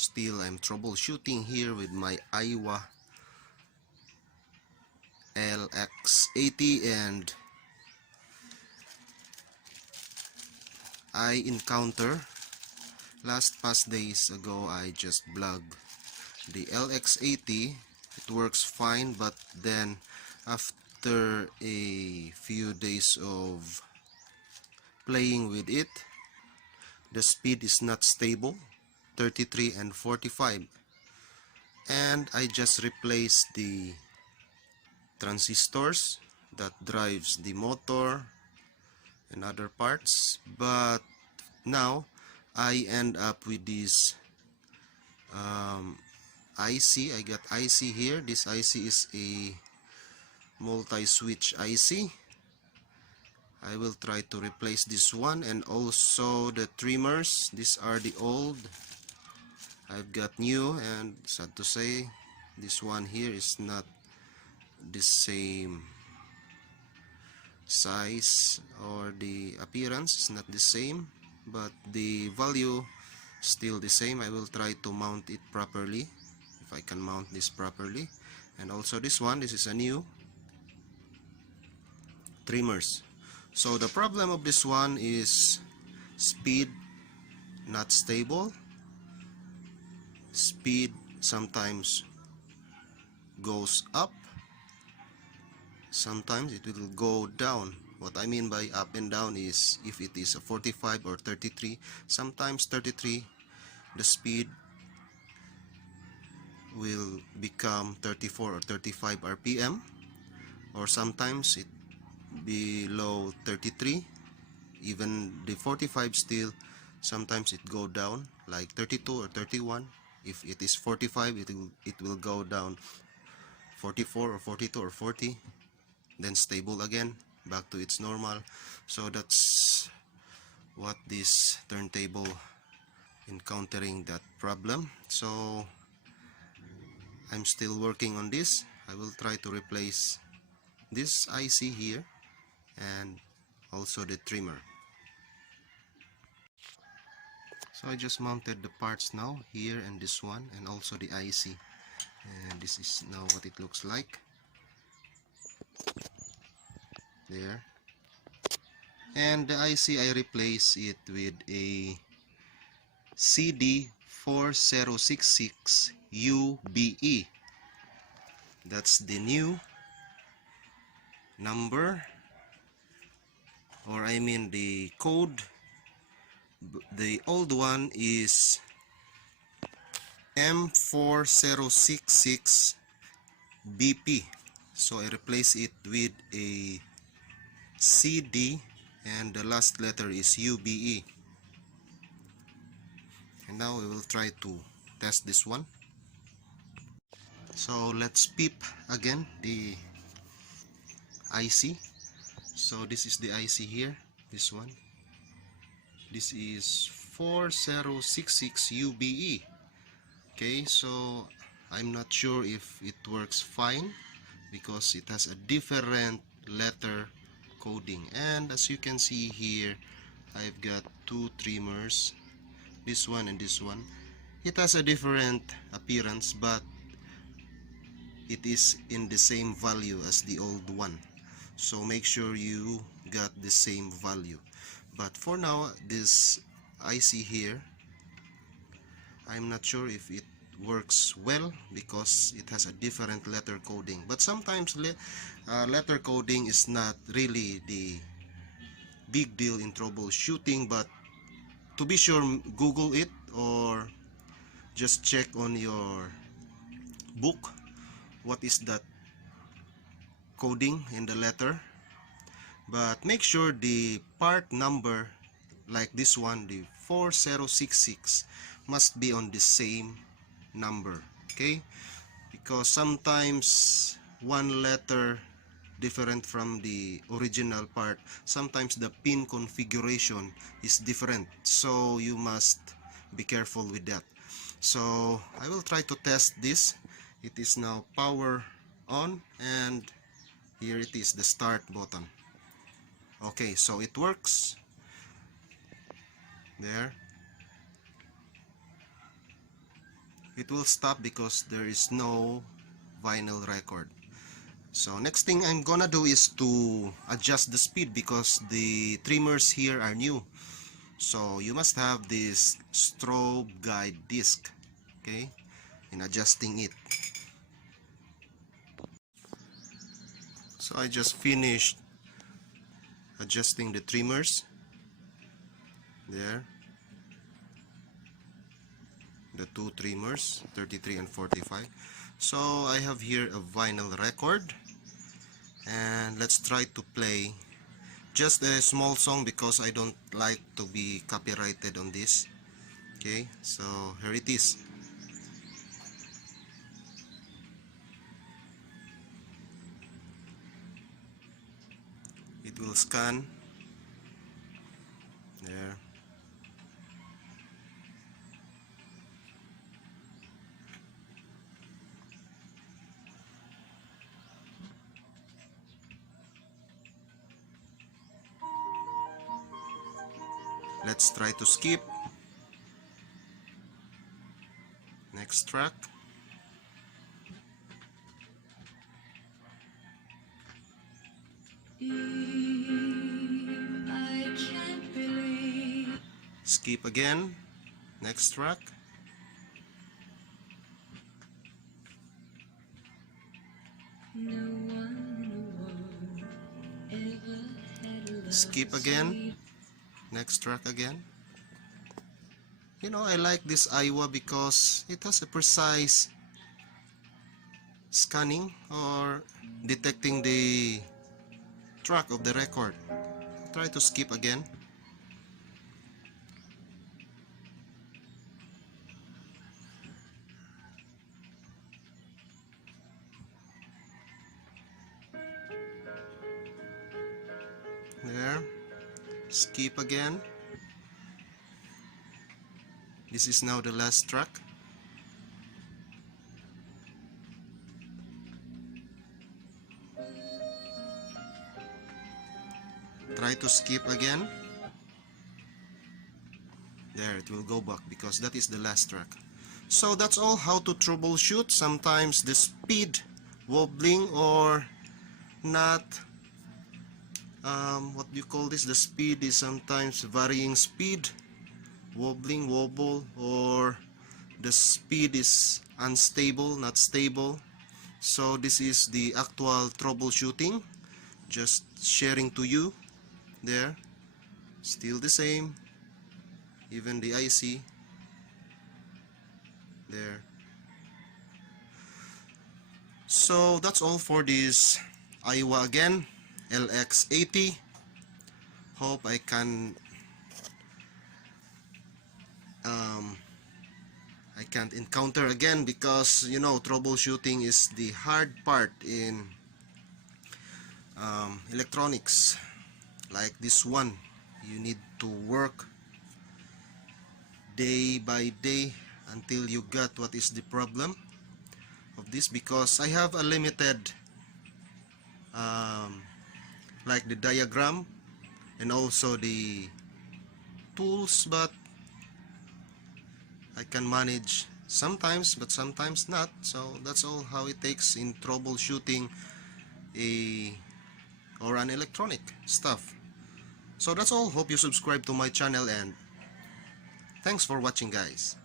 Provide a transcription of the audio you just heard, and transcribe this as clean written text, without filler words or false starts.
Still, I'm troubleshooting here with my Aiwa LX-80, and I encounter past days ago I just blogged the LX-80. It works fine, but then after a few days of playing with it, the speed is not stable, 33 and 45, and I just replaced the transistors that drives the motor and other parts. But now I end up with this IC. I got IC here. This IC is a multi-switch IC. I will try to replace this one, and also the trimmers. These are the old. I've got new, and sad to say, this one here is not the same size, or the appearance is not the same, but the value still the same. I will try to mount it properly, if I can mount this properly. And also this one, this is a new trimmers. So the problem of this one is speed not stable. Speed sometimes goes up, sometimes it will go down. What I mean by up and down is if it is a 45 or 33, sometimes 33 the speed will become 34 or 35 RPM, or sometimes it below 33. Even the 45 still, sometimes it go down like 32 or 31. If it is 45, it will go down 44 or 42 or 40, then stable again, back to its normal. So that's what this turntable encountering, that problem. So I'm still working on this. I will try to replace this IC here and also the trimmer. So I just mounted the parts now, here and this one, and also the IC, and this is now what it looks like there. And the IC, I replace it with a CD4066 UBE. That's the new number, or I mean the code. The old one is M4066 BP. So I replace it with a CD, and the last letter is UBE. And now we will try to test this one. So let's peep again the IC. So this is the IC here, this one. This is 4066 UBE. Okay, so I'm not sure if it works fine because it has a different letter coding. And as you can see here, I've got two trimmers, this one and this one. It has a different appearance, but it is in the same value as the old one. So make sure you got the same value. But for now, this IC here, I'm not sure if it works well because it has a different letter coding. But sometimes letter coding is not really the big deal in troubleshooting, but to be sure, Google it or just check on your book what is that coding in the letter. But make sure the part number, like this one, the 4066, must be on the same number, okay? Because sometimes one letter different from the original part, sometimes the pin configuration is different, so you must be careful with that. So I will try to test this. It is now power on, and here it is, the start button. Okay, so it works there. it will stop because there is no vinyl record. So next thing I'm gonna do is to adjust the speed because the trimmers here are new. So you must have this strobe guide disc, okay, in adjusting it. So I just finished adjusting the trimmers there, the two trimmers, 33 and 45. So I have here a vinyl record, and let's try to play just a small song because I don't like to be copyrighted on this. Okay, so here it is. It will scan there. Let's try to skip. Next track. Skip again. Next track. Skip again. Next track again. You know, I like this Aiwa because it has a precise scanning or detecting the track of the record. Try to skip again. There. Skip again. This is now the last track. Try to skip again. There, it will go back because that is the last track. So that's all how to troubleshoot. Sometimes the speed wobbling or not, what do you call this? The speed is sometimes varying speed, wobbling, wobble, or the speed is unstable, not stable. So this is the actual troubleshooting, just sharing to you. There, still the same, even the IC there. So that's all for this Aiwa again, LX-80. Hope I can't encounter again, because you know, troubleshooting is the hard part in electronics. Like this one, you need to work day by day until you got what is the problem of this, because I have a limited like the diagram and also the tools, but I can manage sometimes, but sometimes not. So that's all how it takes in troubleshooting an electronic stuff. So that's all. Hope you subscribe to my channel, and thanks for watching, guys.